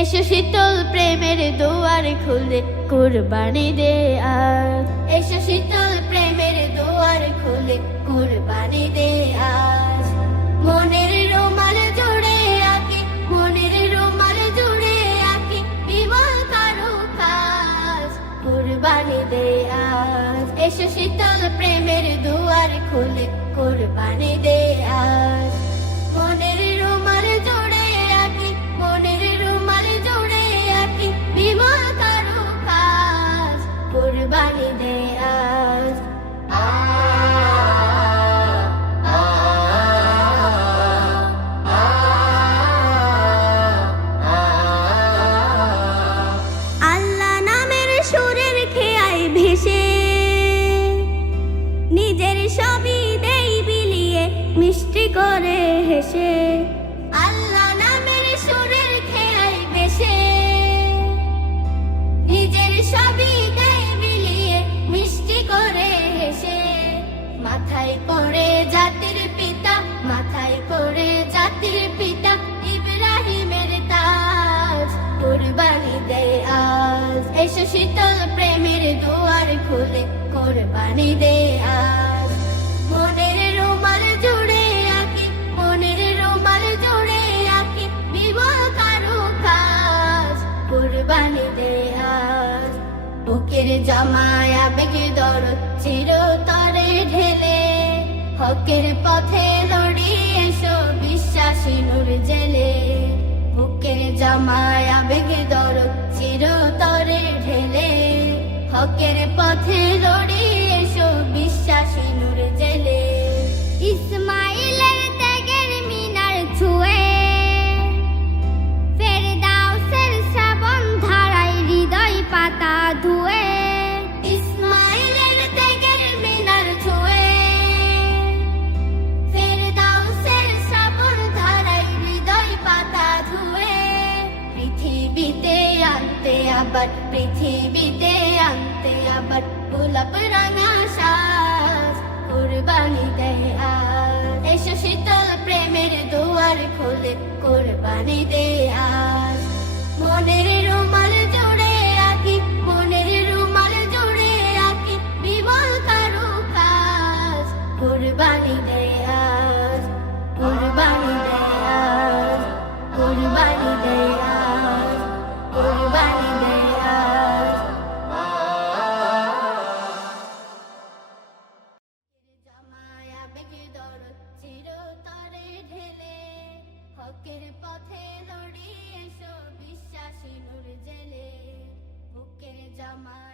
এসো শীতল প্রেমের দুয়ার খুলে কুরবানি দে আজ। এসো শীতল প্রেমের দুয়ার খুলে কুরবানি দে আজ। মনের রুমাল জুড়ে আঁকি, মনের রুমাল জুড়ে আঁকি বিমল কারুকাজ, কুরবানি দে আজ। এসো শীতল প্রেমের দুয়ার খুলে কুরবানি দে আজ। মনের রুমাল জুড়ে আঁকি, মনের রুমাল জুড়ে আঁকি বিমল কারুকাজ, কুরবানি দে আজ। আল্লাহ নামের সুরের খেয়ায় ভেসে নিজের সবই দেই বিলিয়ে মিষ্টি করে হেসে। আল্লাহ নামের সুরের খেয়ায় ভেসে নিজের সবই দেই বিলিয়ে মিষ্টি করে হেসে। মাথায় করে জাতির পিতা, মাথায় করে জাতির পিতা ইব্রাহিমের তাজ, কুরবানি দে আজ। এসো শীতল প্রেমের দুয়ার খুলে কুরবানি দে আজ। মনের রুমাল জুড়ে আঁকি, মনের রুমাল জুড়ে আঁকি বিমল কারুকাজ, কুরবানি দে আজ। বুকের জামায় আবেগে দরদ চিরতরে ঢেলে, হকের পথে লড়ি এসো বিশ্বাসী নূর জেলে। বুকের জামায় আবেগে দরদ চিরতরে ঢেলে, হকের পথে লড়ি এসো বিশ্বাসী নূর জেলে। ইসমাইলের ত্যাগের মিনার ছুঁয়ে ফেরদাউসের শ্রাবণ ধারায় হৃদয় পাতা ধুয়ে। ইসমাইলের ত্যাগের মিনার ছুঁয়ে ফেরদাউসের শ্রাবণ ধারায় হৃদয় পাতা ধুয়ে। পৃথিবীতে আনতে আবার, পৃথিবীতে আনতে আবার গোলাপ রাঙা সাজ, কুরবানি দে আজ। এসো শীতল প্রেমের দুয়ার খুলে কুরবানি দে আজ। মনের রুমাল জুড়ে আঁকি, মনের রুমাল জুড়ে আঁকি বিমল কারুকাজ, কুরবানি দে আজ, কুরবানি দে আজ, কুরবানি দে আজ, কুরবানি দে আজ। জামায় আবেগে দরদ চিরতরে ঢেলে, হকের পথে লড়ি এসো বিশ্বাসী নূর জেলে। বুকের জামায়